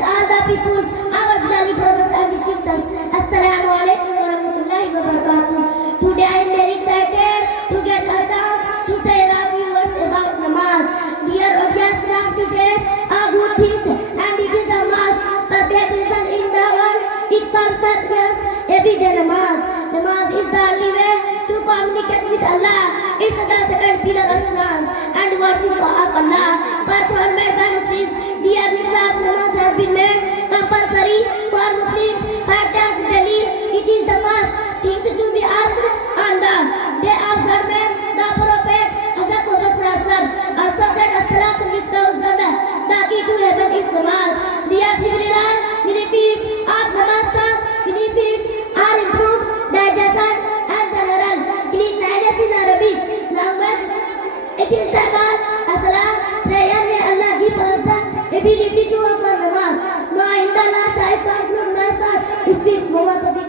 all the peoples, our bloody brothers and sisters. Assalamu alaikum wa rahmatullahi wa barakatuh. Today I am very excited to get a chance to say a few words about namaz. Dear audience, Islam teaches a good things and it is a must perpetuation in the world. It perfects everyday namaz. Namaz is the only way to communicate with Allah. It's the second pillar of Islam and worship of Allah performed by Muslims. Dear Islam, namaz has been made compulsory for Muslims 5 times daily. It is the first things to be asked on the day of judgment. The Prophet Hazrat Muhammad also said, "As-salatu mitl-jannah." The key to heaven is namaz. Dear civilians, benefits of namaz are benefits are improved digestion and general cleanliness in Arabic language. It is the God as-salam prayer. May Allah give us the ability to offer namaz. Now in the last I conclude myself. Speaks Muhammad